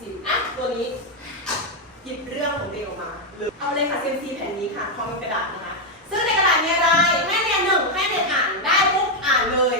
สิอะตัวนี้หยิบเรื่องของเดลมาหรือเอาเลยค่ะเซมซีแผ่นนี้ค่ะพร้อมกระดาษนะคะ ซึ่งในกระดาษเนี้ยได้แม่เรียนหนึ่งแม่เรียนอ่านได้ปุ๊บอ่านเลย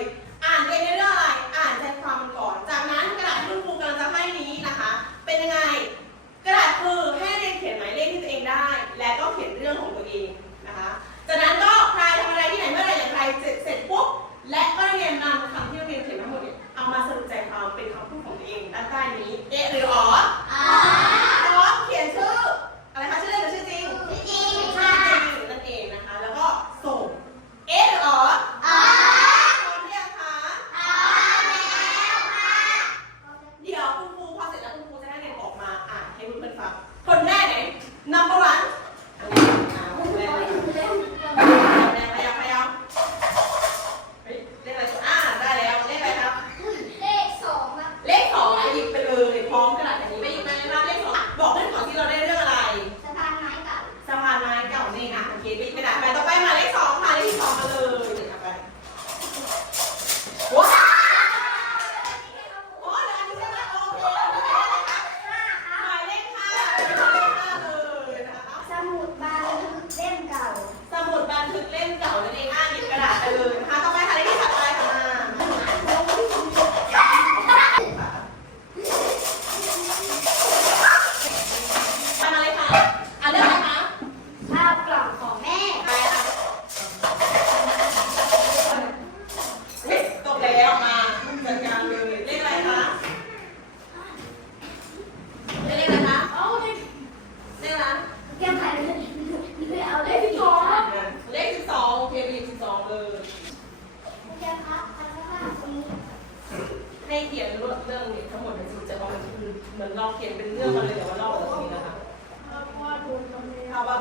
เล่นเก่านั่นเอง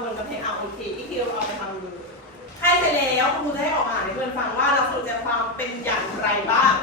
ำนวนกับให้เอาอีกทีอีกทีเอาไปทำดูให้ไปแล้วครูจะให้ออกมาให้เพื่อนฟังว่าเราควรจะฟังเป็นอย่างไรบ้าง